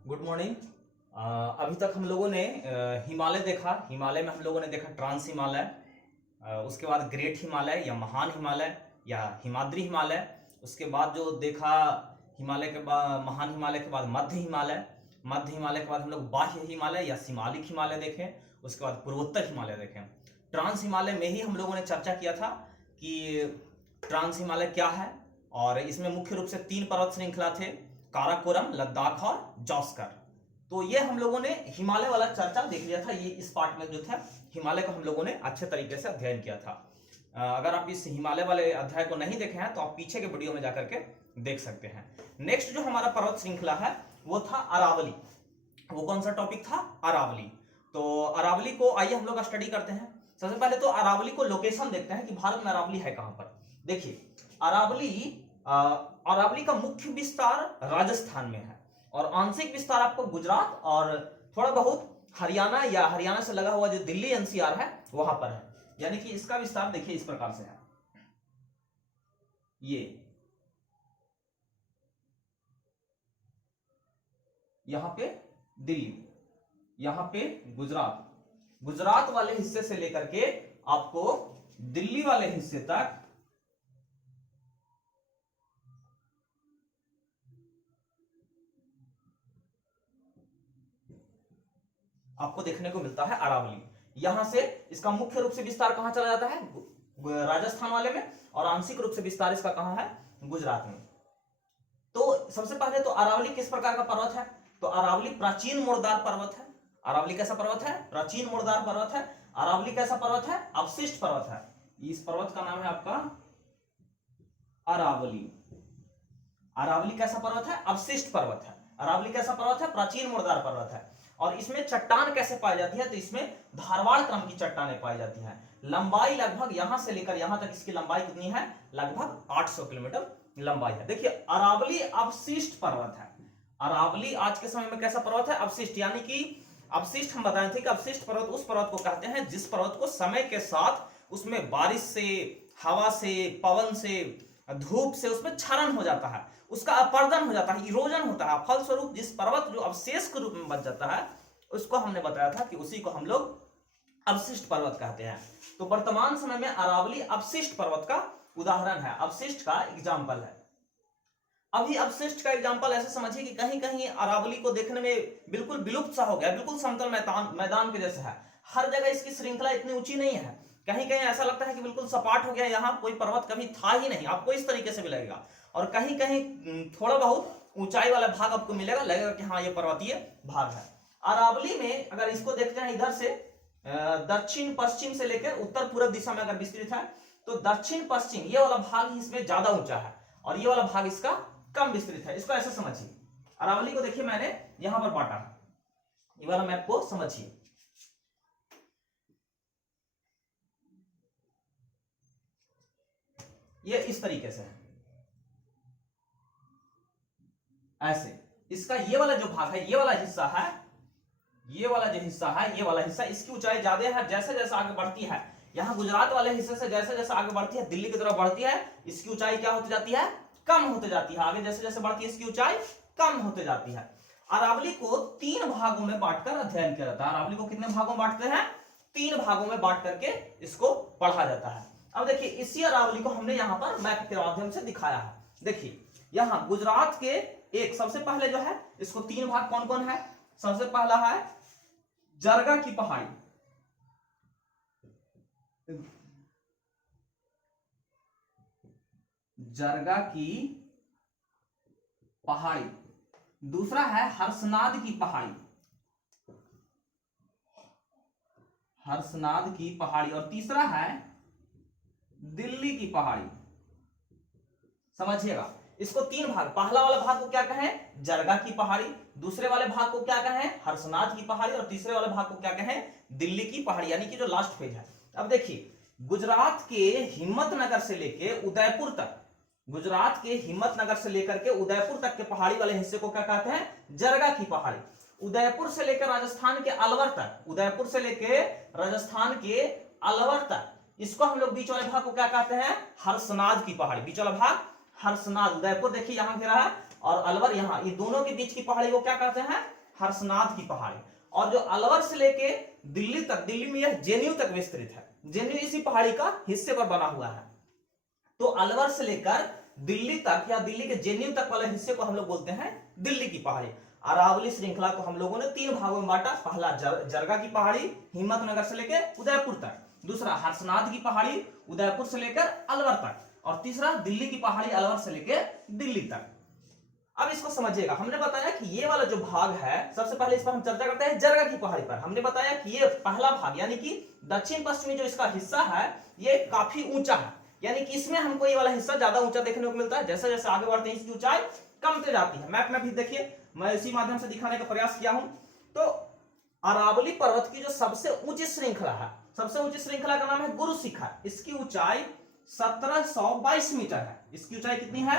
Good morning. अभी तक हम लोगों ने हिमालय देखा। हिमालय में हम लोगों ने देखा ट्रांस हिमालय, उसके बाद ग्रेट हिमालय या महान हिमालय या हिमाद्री हिमालय। उसके बाद जो देखा हिमालय के बाद, महान हिमालय के बाद मध्य हिमालय। मध्य हिमालय के बाद हम लोग बाह्य हिमालय या शिमालिक हिमालय देखें। उसके बाद पूर्वोत्तर हिमालय देखें। ट्रांस हिमालय में ही हम लोगों ने चर्चा किया था कि ट्रांस हिमालय क्या है, और इसमें मुख्य रूप से 3 पर्वत श्रृंखला थे, काराकोरम, लद्दाख और जॉस्कर। तो ये हम लोगों ने हिमालय वाला चर्चा देख लिया था। ये इस पार्ट में जो था हिमालय को हम लोगों ने अच्छे तरीके से अध्ययन किया था। अगर आप इस हिमालय वाले अध्याय को नहीं देखे हैं तो आप पीछे के वीडियो में जाकर के देख सकते हैं। नेक्स्ट जो हमारा पर्वत श्रृंखला है वो था अरावली। वो कौन सा टॉपिक था? अरावली। तो अरावली को आइए हम लोग स्टडी करते हैं। सबसे पहले तो अरावली को लोकेशन देखते हैं कि भारत में अरावली है कहां पर। देखिए, अरावली का मुख्य विस्तार राजस्थान में है, और आंशिक विस्तार आपको गुजरात और थोड़ा बहुत हरियाणा या हरियाणा से लगा हुआ जो दिल्ली एनसीआर है वहां पर है। यानी कि इसका विस्तार देखिए इस प्रकार से है। ये यहां पे दिल्ली, यहां पे गुजरात, गुजरात वाले हिस्से से लेकर के आपको दिल्ली वाले हिस्से तक आपको देखने को मिलता है अरावली। यहां से इसका मुख्य रूप से विस्तार कहां चला जाता है? राजस्थान वाले में, और आंशिक रूप से विस्तार इसका कहां है? गुजरात में। तो सबसे पहले तो अरावली किस प्रकार का पर्वत है? तो अरावली प्राचीन मोड़दार पर्वत है। अरावली कैसा पर्वत है? प्राचीन मोड़दार पर्वत है। अरावली कैसा पर्वत है? अवशिष्ट पर्वत है। इस पर्वत का नाम है आपका अरावली। अरावली कैसा पर्वत है? अवशिष्ट पर्वत है। अरावली कैसा पर्वत है? प्राचीन मोड़दार पर्वत है। और इसमें चट्टान कैसे पाई जाती है? तो इसमें धारवाड़ क्रम की चट्टानें पाई जाती हैं। लंबाई लगभग यहां से लेकर यहां तक इसकी लंबाई कितनी है? लगभग 800 किलोमीटर लंबाई है। देखिए, अरावली अवशिष्ट पर्वत है। अरावली आज के समय में कैसा पर्वत है? अवशिष्ट। यानी कि अवशिष्ट हम बताए थे कि अवशिष्ट पर्वत उस पर्वत को कहते हैं जिस पर्वत को समय के साथ उसमें बारिश से, हवा से, पवन से, धूप से उसमें क्षरण हो जाता है, उसका अपर्दन हो जाता है, इरोजन होता है। फलस्वरूप जिस पर्वत जो अवशेष के रूप में बच जाता है उसको हमने बताया था कि उसी को हम लोग अवशिष्ट पर्वत कहते हैं। तो वर्तमान समय में अरावली अवशिष्ट पर्वत का उदाहरण है, अवशिष्ट का एग्जाम्पल है। अभी अवशिष्ट का एग्जाम्पल ऐसे समझिए कि कहीं कहीं अरावली को देखने में बिल्कुल विलुप्त सा हो गया, बिल्कुल समतल मैदान के जैसे है। हर जगह इसकी श्रृंखला इतनी ऊंची नहीं है। कहीं कहीं ऐसा लगता है कि बिल्कुल सपाट हो गया, यहाँ कोई पर्वत कभी था ही नहीं, आपको इस तरीके से भी लगेगा। और कहीं कहीं थोड़ा बहुत ऊंचाई वाला भाग आपको मिलेगा, लगेगा कि हाँ ये पर्वतीय भाग है। अरावली में अगर इसको देखते हैं इधर से दक्षिण पश्चिम से लेकर उत्तर पूर्व दिशा में अगर विस्तृत है, तो दक्षिण पश्चिम ये वाला भाग इसमें ज्यादा ऊंचा है और ये वाला भाग इसका कम विस्तृत है। इसको ऐसे समझिए, अरावली को देखिए मैंने यहां पर बांटा है, ये वाला मैप को समझिए। ये इस तरीके से है, ऐसे। इसका ये वाला जो भाग है, ये वाला हिस्सा है, ये वाला जो हिस्सा है, ये वाला हिस्सा, इसकी ऊंचाई ज्यादा है। जैसे जैसे आगे बढ़ती है, यहां गुजरात वाले हिस्से से जैसे जैसे आगे बढ़ती है, दिल्ली की तरफ बढ़ती है, इसकी ऊंचाई क्या होती जाती है? कम होते जाती है। आगे जैसे जैसे बढ़ती है इसकी ऊंचाई कम होते जाती है। अरावली को 3 भागों में बांटकर अध्ययन किया जाता है। अरावली को कितने भागों में बांटते हैं? 3 भागों में बांट करके इसको पढ़ा जाता है। अब देखिए, इसी अरावली को हमने यहां पर मैप के माध्यम से दिखाया है। देखिए, यहां गुजरात के एक सबसे पहले जो है, इसको 3 भाग कौन कौन है? सबसे पहला है जरगा की पहाड़ी, जरगा की पहाड़ी। दूसरा है हर्षनाद की पहाड़ी, हर्षनाद की पहाड़ी। और तीसरा है दिल्ली की पहाड़ी। समझिएगा, इसको 3 भाग, पहला वाला भाग को क्या कहें? जरगा की पहाड़ी। दूसरे वाले भाग को क्या कहें? हर्षनाद की पहाड़ी। और तीसरे वाले भाग को क्या कहें? दिल्ली की पहाड़ी, यानी कि जो लास्ट फेज है। अब देखिए, गुजरात के हिम्मतनगर से लेके उदयपुर तक, गुजरात के हिम्मतनगर से लेकर के उदयपुर तक के पहाड़ी वाले हिस्से को क्या कहते हैं? जरगा की पहाड़ी। उदयपुर से लेकर राजस्थान के अलवर तक, उदयपुर से लेकर राजस्थान के अलवर तक, इसको हम लोग बीच वाले भाग को क्या कहते हैं? हर्षनाद की पहाड़ी। बीच वाला भाग हर्षनाद। उदयपुर देखिए यहां घेरा है, और अलवर यहाँ, ये दोनों के बीच की पहाड़ी को क्या कहते हैं? हर्षनाद की पहाड़ी। और जो अलवर से लेके दिल्ली तक, दिल्ली में यह जेएनयू तक विस्तृत है, जेएनयू इसी पहाड़ी का हिस्से पर बना हुआ है। तो अलवर से लेकर दिल्ली तक या दिल्ली के जेएनयू तक वाले हिस्से को हम लोग बोलते हैं दिल्ली की पहाड़ी। अरावली श्रृंखला को हम लोगों ने 3 भागों में बांटा। पहला जरगा की पहाड़ी हिम्मतनगर से लेकर उदयपुर तक, दूसरा हर्षनाद की पहाड़ी उदयपुर से लेकर अलवर तक, और तीसरा दिल्ली की पहाड़ी अलवर से लेकर दिल्ली तक। अब इसको समझिएगा, हमने बताया कि ये वाला जो भाग है, सबसे पहले इस पर हम चर्चा करते हैं जरगा की पहाड़ी पर। हमने बताया कि ये पहला भाग यानी कि दक्षिण पश्चिमी जो इसका हिस्सा है ये काफी ऊंचा है, यानी कि इसमें हमको ये वाला हिस्सा ज्यादा ऊंचा देखने को मिलता है। जैसे जैसे आगे बढ़ते हैं इसकी ऊंचाई कमते जाती है। मैप में भी देखिए, मैं इसी माध्यम से दिखाने का प्रयास किया हूं। तो अरावली पर्वत की जो सबसे ऊंची श्रृंखला है, सबसे ऊंची श्रृंखला का नाम है गुरु शिखर। इसकी ऊंचाई 1722 मीटर है। इसकी ऊंचाई कितनी है?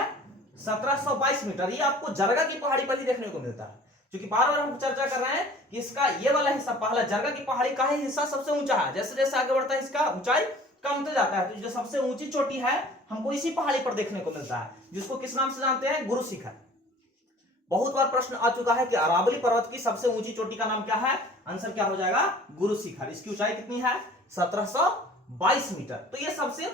1722 मीटर। ये आपको जरगा की पहाड़ी पर ही देखने को मिलता है, क्योंकि बार बार हम चर्चा कर रहे हैं कि इसका ये वाला हिस्सा, पहला जरगा की पहाड़ी का ही हिस्सा सबसे ऊंचा है। जैसे जैसे आगे बढ़ता है इसका ऊंचाई कमते जाता है। तो जो सबसे ऊंची चोटी है हमको इसी पहाड़ी पर देखने को मिलता है, जिसको किस नाम से जानते हैं? गुरु शिखर। बहुत बार प्रश्न आ चुका है कि अरावली पर्वत की सबसे ऊंची चोटी का नाम क्या है? आंसर क्या हो जाएगा? गुरु शिखर। इसकी ऊंचाई कितनी है? 1722 मीटर। तो ये सबसे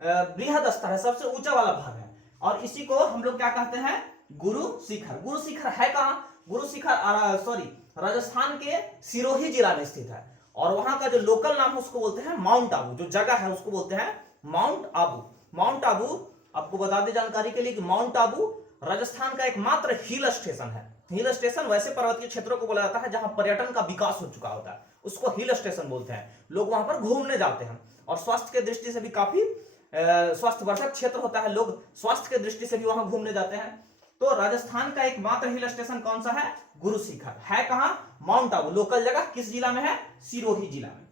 बृहद स्तर है, सबसे ऊंचा वाला भाग है, और इसी को हम लोग क्या कहते हैं? गुरु शिखर। गुरु शिखर है कहां? गुरु शिखर राजस्थान के सिरोही जिला में स्थित है, और वहां का जो लोकल नाम है उसको बोलते हैं माउंट आबू। जो जगह है उसको बोलते हैं माउंट आबू। माउंट आबू, आपको बता दें जानकारी के लिए कि माउंट आबू राजस्थान का एकमात्र हिल स्टेशन है। हिल स्टेशन वैसे पर्वतीय क्षेत्रों को बोला जाता है जहां पर्यटन का विकास हो चुका होता है, उसको हिल स्टेशन बोलते हैं। लोग वहां पर घूमने जाते हैं, और स्वास्थ्य के दृष्टि से भी काफी स्वास्थ्यवर्धक क्षेत्र होता है, लोग स्वास्थ्य के दृष्टि से भी वहां घूमने जाते हैं। तो राजस्थान का एकमात्र हिल स्टेशन कौन सा है? गुरु शिखर है। कहां? माउंट आबू। लोकल जगह किस जिला में है? सिरोही जिला में।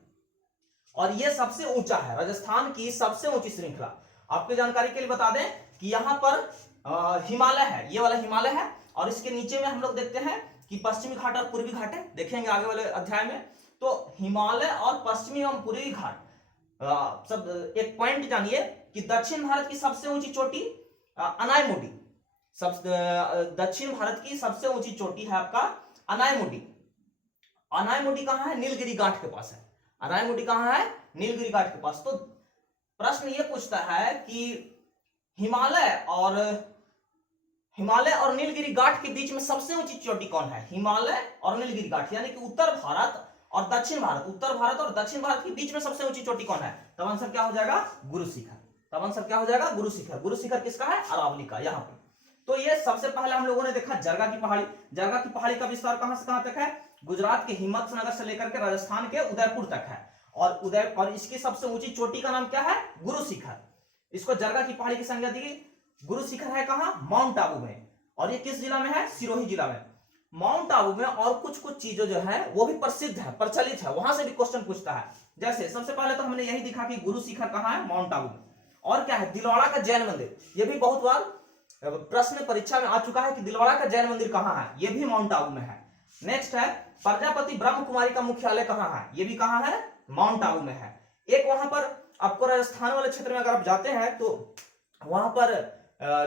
और यह सबसे ऊंचा है, राजस्थान की सबसे ऊंची श्रृंखला। आपकी जानकारी के लिए बता दें कि यहां पर हिमालय है, ये वाला हिमालय है, और इसके नीचे में हम लोग देखते हैं कि पश्चिमी घाट और पूर्वी घाट है। देखेंगे आगे वाले अध्याय में। तो हिमालय और पश्चिमी एवं पूर्वी घाट, सब एक पॉइंट जानिए कि दक्षिण भारत की सबसे ऊंची चोटी अनायमुडी, दक्षिण भारत की सबसे ऊंची चोटी है आपका अनायमुडी। अनायमुडी कहां है? नीलगिरी घाट के पास है। अनायमुडी कहां है? नीलगिरी घाट के पास। तो प्रश्न ये पूछता है कि हिमालय और नीलगिरी घाट के बीच में सबसे ऊंची चोटी कौन है? हिमालय और नीलगिरी घाट, यानी कि उत्तर भारत और दक्षिण भारत, उत्तर भारत और दक्षिण भारत के बीच में सबसे ऊंची चोटी कौन है? तब आंसर क्या हो जाएगा? गुरु शिखर। तब आंसर क्या हो जाएगा? गुरु शिखर। गुरु शिखर किसका है? अरावली का। यहां पर तो ये सबसे पहले हम लोगों ने देखा जरगा की पहाड़ी। जरगा की पहाड़ी का विस्तार कहां से कहां तक है? गुजरात के हिम्मतनगर से लेकर के राजस्थान के उदयपुर तक है, और इसकी सबसे ऊंची चोटी का नाम क्या है? गुरु शिखर। इसको जरगा की पहाड़ी की संज्ञा दी। गुरु शिखर है कहां? माउंट आबू में, और ये किस जिला में है? सिरोही जिला में। माउंट आबू में और कुछ कुछ चीजें जो है वो भी प्रसिद्ध है, प्रचलित है, वहां से भी क्वेश्चन पूछता है। जैसे सबसे पहले तो हमने यही दिखा कि गुरु शिखर कहां है? माउंट आबू में। और क्या है? दिलवाड़ा का जैन मंदिर। ये भी बहुत बार प्रश्न परीक्षा में आ चुका है कि दिलवाड़ा का जैन मंदिर कहां है? ये भी माउंट आबू में है। नेक्स्ट है प्रजापति ब्रह्म कुमारी का मुख्यालय कहां है? ये भी कहां है? माउंट आबू में है। एक वहां पर आपको राजस्थान वाले क्षेत्र में अगर आप जाते हैं तो वहां पर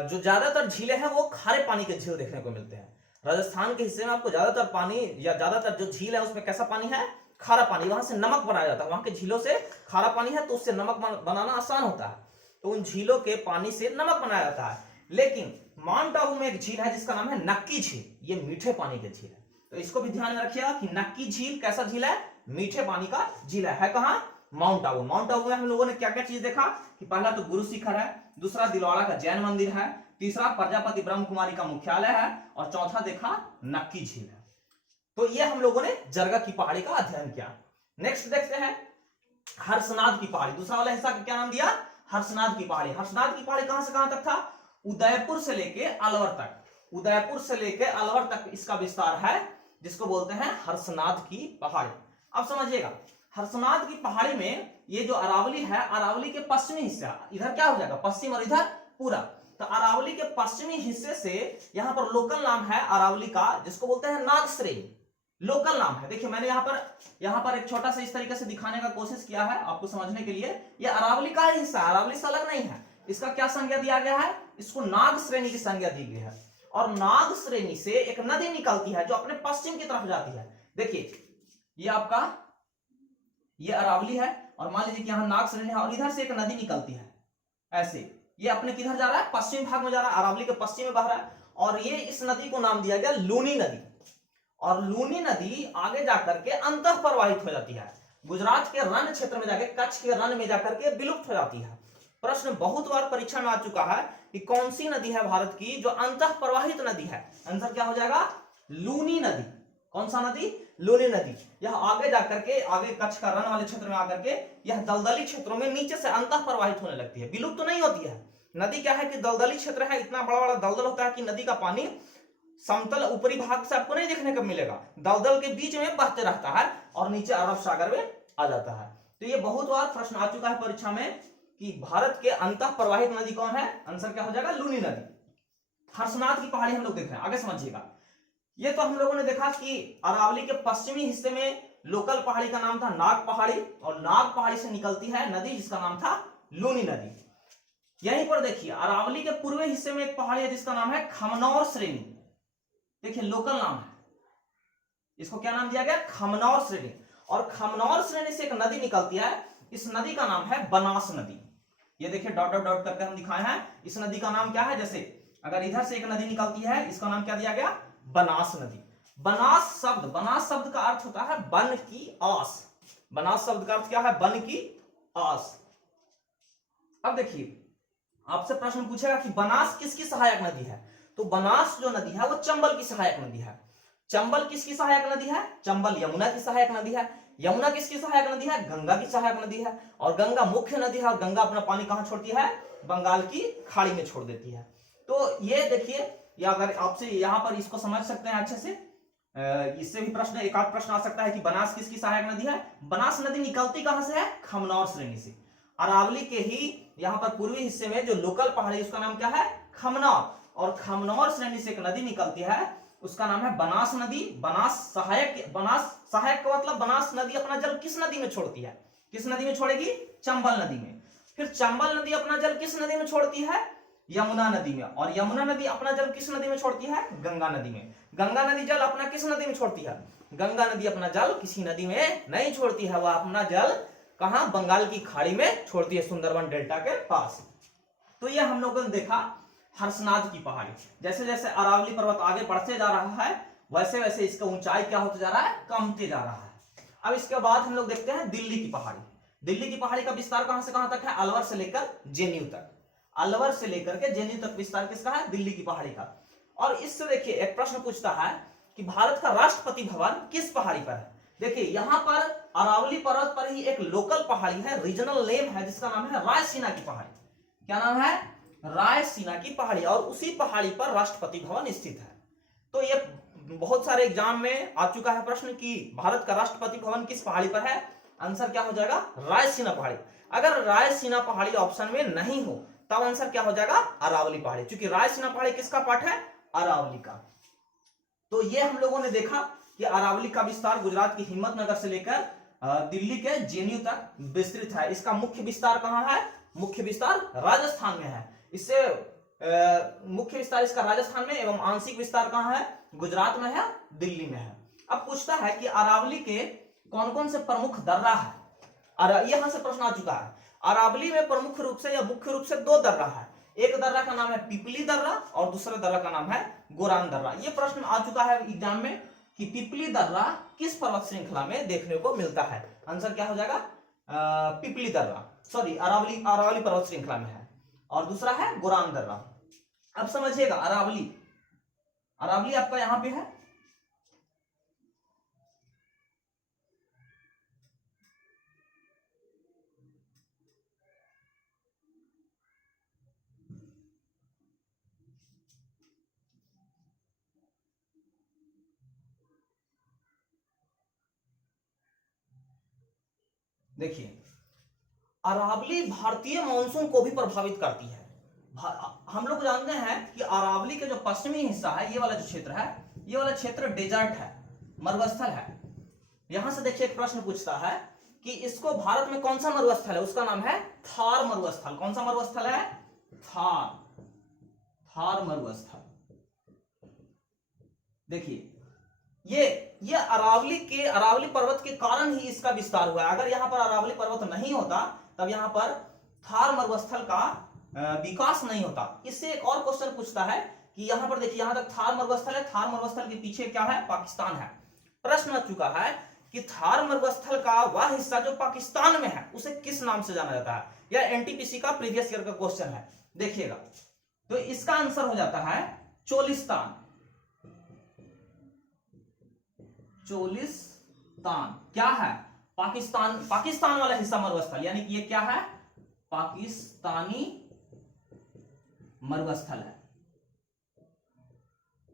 जो ज्यादातर झीलें हैं वो खारे पानी के झील देखने को मिलते हैं। राजस्थान के हिस्से में आपको ज्यादातर पानी या ज्यादातर जो झील है उसमें कैसा पानी है? खारा पानी। वहां से नमक बनाया जाता है, वहां के झीलों से खारा पानी है तो उससे नमक बनाना आसान होता है, तो उन झीलों के पानी से नमक बनाया जाता है। लेकिन माउंट आबू में एक झील है जिसका नाम है नक्की झील, ये मीठे पानी की झील है। तो इसको भी ध्यान में रखिएगा कि नक्की झील कैसा झील है? मीठे पानी का झील है कहां? माउंट आबू। माउंट आबू में हम लोगों ने क्या क्या चीज देखा कि पहला तो गुरु शिखर है, दूसरा दिलवाड़ा का जैन मंदिर है, तीसरा प्रजापति ब्रह्म कुमारी का मुख्यालय है, और चौथा देखा नक्की झील है। तो ये हम लोगों ने जरगा की पहाड़ी का अध्ययन किया। नेक्स्ट देखते हैं हर्षनाद की पहाड़ी। दूसरा वाला हिस्सा का क्या नाम दिया? हर्षनाद की पहाड़ी। हर्षनाद की पहाड़ी कहां से कहां तक था? उदयपुर से लेके अलवर तक। उदयपुर से लेके अलवर तक इसका विस्तार है, जिसको बोलते हैं हर्षनाद की पहाड़ी। अब समझिएगा, हर्षनाद की पहाड़ी में ये जो अरावली है, अरावली के पश्चिमी हिस्सा, इधर क्या हो जाएगा? पश्चिम, और इधर पूरा। तो अरावली के पश्चिमी हिस्से से यहां पर लोकल नाम है अरावली का, जिसको बोलते हैं नागश्रेणी। लोकल नाम है। देखिए मैंने यहां पर एक छोटा सा इस तरीके से दिखाने का कोशिश किया है आपको समझने के लिए। ये अरावली का ही हिस्सा है, अरावली से अलग नहीं है। इसका क्या संज्ञा दिया गया है? इसको नाग श्रेणी की संज्ञा दी गई है। और नाग श्रेणी से एक नदी निकलती है जो अपने पश्चिम की तरफ जाती है। देखिए ये आपका ये अरावली है और मान लीजिए कि यहाँ नाग श्रेणी है और इधर से एक नदी निकलती है ऐसे, ये अपने किधर जा रहा है, पश्चिम भाग में जा रहा है, अरावली के पश्चिम में बह रहा है और ये इस नदी को नाम दिया गया लूनी नदी। और लूनी नदी आगे जाकर के अंतः प्रवाहित हो जाती है, गुजरात के रण क्षेत्र में जाके, कच्छ के रण में जाकर के विलुप्त हो जाती है। प्रश्न बहुत बार परीक्षा में आ चुका है कि कौन सी नदी है भारत की जो अंतः प्रवाहित नदी है, आंसर क्या हो जाएगा, लूनी नदी। कौन सा नदी, लूनी नदी। यह आगे जाकर के, आगे कच्छ का रण वाले क्षेत्र में आकर के यह दलदली क्षेत्रों में नीचे से अंतः प्रवाहित होने लगती है, विलुप्त तो नहीं होती है। नदी क्या है कि दलदली क्षेत्र है, इतना बड़ा बड़ा दलदल होता है कि नदी का पानी समतल ऊपरी भाग से आपको नहीं देखने को मिलेगा, दलदल के बीच में बहते रहता है और नीचे अरब सागर में आ जाता है। तो ये बहुत बार प्रश्न आ चुका है परीक्षा में कि भारत के अंतः प्रवाहित नदी कौन है, आंसर क्या हो जाएगा, लूनी नदी। हर्षनाथ की पहाड़ी हम लोग देख रहे हैं, आगे समझिएगा। ये तो हम लोगों ने देखा कि अरावली के पश्चिमी हिस्से में लोकल पहाड़ी का नाम था नाग पहाड़ी और नाग पहाड़ी से निकलती है नदी जिसका नाम था लूनी नदी। यहीं पर देखिए अरावली के पूर्वी हिस्से में एक पहाड़ी है जिसका नाम है खमनौर श्रेणी। देखिए लोकल नाम है, इसको क्या नाम दिया गया, खमनौर श्रेणी। और खमनौर श्रेणी से एक नदी निकलती है, इस नदी का नाम है बनास नदी। ये देखिए डॉट डॉट डॉट करके हम दिखाए हैं, इस नदी का नाम क्या है, जैसे अगर इधर से एक नदी निकलती है इसका नाम क्या दिया गया, बनास नदी। बनास शब्द का अर्थ होता है वन की आस, बनास शब्द का अर्थ क्या है, वन की आस। अब देखिए आपसे प्रश्न पूछेगा कि बनास किसकी सहायक नदी है, तो बनास जो नदी है वो चंबल की सहायक नदी है। चंबल किसकी सहायक नदी है, चंबल यमुना की सहायक नदी है। यमुना किसकी सहायक नदी है, गंगा की सहायक नदी है। और गंगा मुख्य नदी है और गंगा अपना पानी कहां छोड़ती है, बंगाल की खाड़ी में छोड़ देती है। तो ये देखिए, या अगर आपसे यहां पर इसको समझ सकते हैं अच्छे से, इससे भी प्रश्न, एक आध प्रश्न आ सकता है कि बनास किसकी सहायक नदी है। बनास नदी निकलती कहां से है, खमनौर श्रेणी से। अरावली के ही यहाँ पर पूर्वी हिस्से में जो लोकल पहाड़ी उसका नाम क्या है, खमनौर। और खमनौर श्रेणी से एक नदी निकलती है उसका नाम है बनास नदी। बनास सहायक का मतलब बनास नदी अपना जल किस नदी में छोड़ती है, किस नदी में छोड़ेगी, चंबल नदी में। फिर चंबल नदी अपना जल किस नदी में छोड़ती है, यमुना नदी में। और यमुना नदी अपना जल किस नदी में छोड़ती है, गंगा नदी में। गंगा नदी जल अपना किस नदी में छोड़ती है, गंगा नदी अपना जल किसी नदी में नहीं छोड़ती है, वह अपना जल कहां, बंगाल की खाड़ी में छोड़ती है, सुंदरवन डेल्टा के पास। तो ये हम लोगों ने देखा हर्षनाथ की पहाड़ी। जैसे जैसे अरावली पर्वत आगे बढ़ते जा रहा है वैसे वैसे इसका ऊंचाई क्या होते जा रहा है, कमते जा रहा है। अब इसके बाद हम लोग देखते हैं दिल्ली की पहाड़ी। दिल्ली की पहाड़ी का विस्तार कहां से कहां तक है, अलवर से लेकर जेएनयू तक। अलवर से लेकर के जेएनयू तक विस्तार किसका है, दिल्ली की पहाड़ी का। और इससे देखिए एक प्रश्न पूछता है कि भारत का राष्ट्रपति भवन किस पहाड़ी पर है। देखिए यहां पर अरावली पर्वत पर ही एक लोकल पहाड़ी है, रीजनल नेम है, जिसका नाम है रायसीना की पहाड़ी। क्या नाम है, रायसीना की पहाड़ी। और उसी पहाड़ी पर राष्ट्रपति भवन स्थित है। तो ये बहुत सारे एग्जाम में आ चुका है प्रश्न कि भारत का राष्ट्रपति भवन किस पहाड़ी पर है, आंसर क्या हो जाएगा, रायसीना पहाड़ी। अगर रायसीना पहाड़ी ऑप्शन में नहीं हो तब आंसर क्या हो जाएगा, अरावली पहाड़ी, क्योंकि रायसीना पहाड़ी किसका पार्ट है, अरावली का। तो ये हम लोगों ने देखा कि अरावली का विस्तार गुजरात की हिम्मतनगर से लेकर दिल्ली के जेएनयू तक विस्तृत है। इसका मुख्य विस्तार कहां है, मुख्य विस्तार राजस्थान में है। इससे मुख्य विस्तार इसका राजस्थान में एवं आंशिक विस्तार कहां है, गुजरात में है, दिल्ली में है। अब पूछता है कि अरावली के कौन कौन से प्रमुख दर्रा है, यहां से प्रश्न आ चुका है। अरावली में प्रमुख रूप से या मुख्य रूप से दो दर्रा है, एक दर्रा का नाम है पिपली दर्रा और दूसरे दर्रा का नाम है गोरान दर्रा। ये प्रश्न आ चुका है एग्जाम में कि पिपली दर्रा किस पर्वत श्रृंखला में देखने को मिलता है, आंसर क्या हो जाएगा, पिपली दर्रा, सॉरी अरावली पर्वत श्रृंखला में है। और दूसरा है गोरान दर्रा। अब समझिएगा अरावली आपका यहां पे है, देखिए अरावली भारतीय मानसून को भी प्रभावित करती है। हम लोग जानते हैं कि अरावली के जो पश्चिमी हिस्सा है, ये वाला जो क्षेत्र है, ये वाला क्षेत्र डेजर्ट है, मरुस्थल है। यहां से देखिए एक प्रश्न पूछता है कि इसको भारत में कौन सा मरुस्थल है, उसका नाम है थार मरुस्थल। कौन सा मरुस्थल है, थार मरुस्थल। देखिए ये अरावली पर्वत के कारण ही इसका विस्तार हुआ है। अगर यहाँ पर अरावली पर्वत नहीं होता तब यहाँ पर थार मरुस्थल का विकास नहीं होता। इससे एक और क्वेश्चन पूछता है कि यहाँ पर देखिए, यहाँ तक थार मरुस्थल है, थार मरुस्थल के पीछे क्या है? पाकिस्तान है। प्रश्न आ चुका है कि थार मरुस्थल का वह हिस्सा जो पाकिस्तान में है उसे किस नाम से जाना जाता है? यह एनटीपीसी का प्रीवियस ईयर का क्वेश्चन है, देखिएगा। तो इसका आंसर हो जाता है चोलिस्तान। चोलिस्तान क्या है? पाकिस्तान वाला हिस्सा मरुस्थल, यानी कि ये क्या है? पाकिस्तानी मरुस्थल है।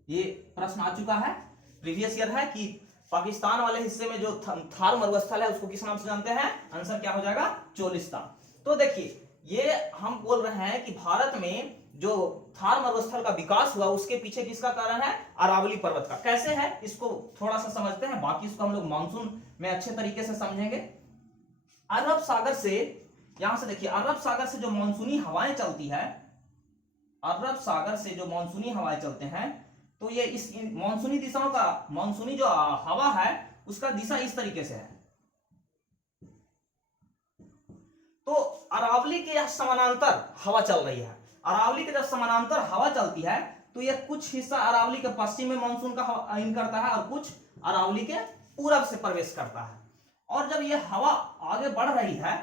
ये प्रश्न आ चुका है, प्रीवियस ईयर है, कि पाकिस्तान वाले हिस्से में जो थार मरुस्थल है उसको किस नाम से जानते हैं? आंसर क्या हो जाएगा? चोलिस्तान। तो देखिए, ये हम बोल रहे हैं कि भारत में जो थार मरुस्थल का विकास हुआ उसके पीछे किसका कारण है? अरावली पर्वत का। कैसे है इसको थोड़ा सा समझते हैं, बाकी इसको हम लोग मानसून में अच्छे तरीके से समझेंगे। अरब सागर से, यहां से देखिए, अरब सागर से जो मानसूनी हवाएं चलती है, अरब सागर से जो मानसूनी हवाएं चलते हैं, तो ये इस मानसूनी दिशाओं का, मानसूनी जो हवा है उसका दिशा इस तरीके से है। तो अरावली के यह समानांतर हवा चल रही है। अरावली के जब समानांतर हवा चलती है तो यह कुछ हिस्सा अरावली के पश्चिम में मानसून का इन करता है और कुछ अरावली के पूरब से प्रवेश करता है। और जब यह हवा आगे बढ़ रही है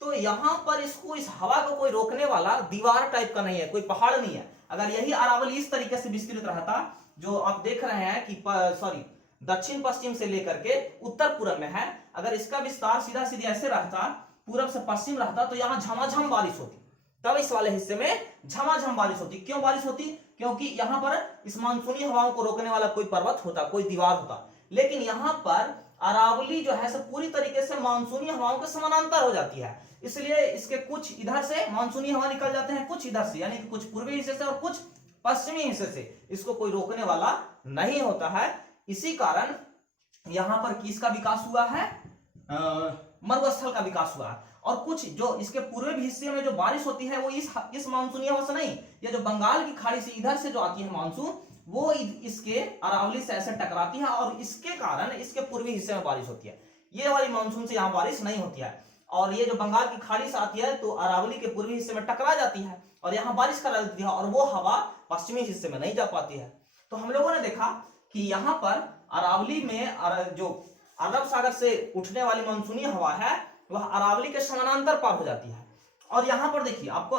तो यहां पर इसको, इस हवा को कोई रोकने वाला दीवार टाइप का नहीं है, कोई पहाड़ नहीं है। अगर यही अरावली इस तरीके से विस्तृत रहता जो आप देख रहे हैं कि सॉरी दक्षिण पश्चिम से लेकर के उत्तर पूर्व में है, अगर इसका विस्तार सीधा सीधा ऐसे रहता, पूरब से पश्चिम रहता, तो यहाँ झमाझम बारिश होती। तब इस वाले हिस्से में झमाझम बारिश होती। क्यों बारिश होती? क्योंकि यहाँ पर इस मानसूनी हवाओं को रोकने वाला कोई पर्वत होता, कोई दीवार होता। लेकिन यहाँ पर अरावली जो है सब पूरी तरीके से मानसूनी हवाओं के समानांतर हो जाती है, इसलिए इसके कुछ इधर से मानसूनी हवा निकल जाते हैं, कुछ इधर से, यानी कि कुछ पूर्वी हिस्से से और कुछ पश्चिमी हिस्से से। इसको कोई रोकने वाला नहीं होता है। इसी कारण यहां पर किसका विकास हुआ है? मरुस्थल का विकास हुआ है। और कुछ जो इसके पूर्वी हिस्से में जो बारिश होती है वो इस मानसूनी हवा से नहीं, ये जो बंगाल की खाड़ी से इधर से जो आती है मानसून, वो इसके अरावली से ऐसे टकराती है और इसके कारण इसके पूर्वी हिस्से में बारिश होती है। ये वाली मानसून से यहाँ बारिश नहीं होती है। और ये जो बंगाल की खाड़ी से आती है तो अरावली के पूर्वी हिस्से में टकरा जाती है और यहाँ बारिश करा देती है, और वो हवा पश्चिमी हिस्से में नहीं जा पाती है। तो हम लोगों ने देखा कि यहाँ पर अरावली में जो अरब सागर से उठने वाली मानसूनी हवा है वह अरावली के समानांतर पार हो जाती है। और यहाँ पर देखिए, आपको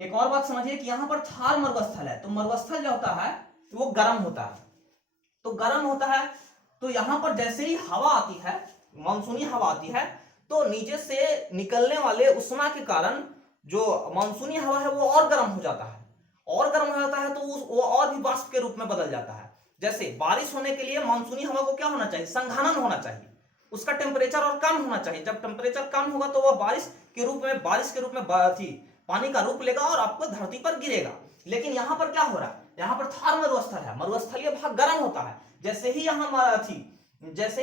एक और बात समझिए कि यहाँ पर थार मरुस्थल है, तो मरुस्थल जो होता है वो गर्म होता है। तो गर्म होता है तो यहाँ पर जैसे ही हवा आती है, मानसूनी हवा आती है, तो नीचे से निकलने वाले उष्मा के कारण जो मानसूनी हवा है वो और गर्म हो जाता है। और गर्म हो जाता है तो वो और भी वाष्प के रूप में बदल जाता है। जैसे बारिश होने के लिए मानसूनी हवा को क्या होना चाहिए? संघनन होना चाहिए, उसका टेम्परेचर और कम होना चाहिए। जब टेम्परेचर कम होगा तो वह बारिश के रूप में पानी का रूप लेगा और आपको धरती पर गिरेगा। लेकिन यहाँ पर क्या हो रहा है? यहाँ पर थार मरुस्थल है, मरुस्थलीय भाग गर्म होता है। जैसे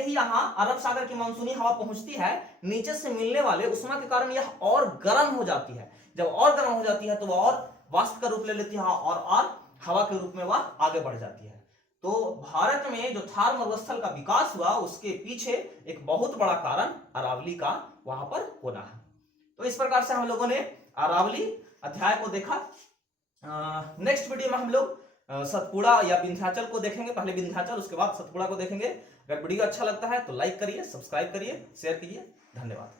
ही यहाँ अरब सागर की मानसूनी हवा पहुंचती है, नीचे से मिलने वाले उष्मा के कारण यह और गर्म हो जाती है। जब और गर्म हो जाती है तो वह और वाष्प का रूप ले लेती है और हवा के रूप में वह आगे बढ़ जाती है। तो भारत में जो थार मरुस्थल का विकास हुआ उसके पीछे एक बहुत बड़ा कारण अरावली का वहां पर होना है। तो इस प्रकार से हम लोगों ने अरावली अध्याय को देखा। नेक्स्ट वीडियो में हम लोग सतपुड़ा या विंध्याचल को देखेंगे। पहले विंध्याचल, उसके बाद सतपुड़ा को देखेंगे। अगर वीडियो अच्छा लगता है तो लाइक करिए, सब्सक्राइब करिए, शेयर कीजिए। धन्यवाद।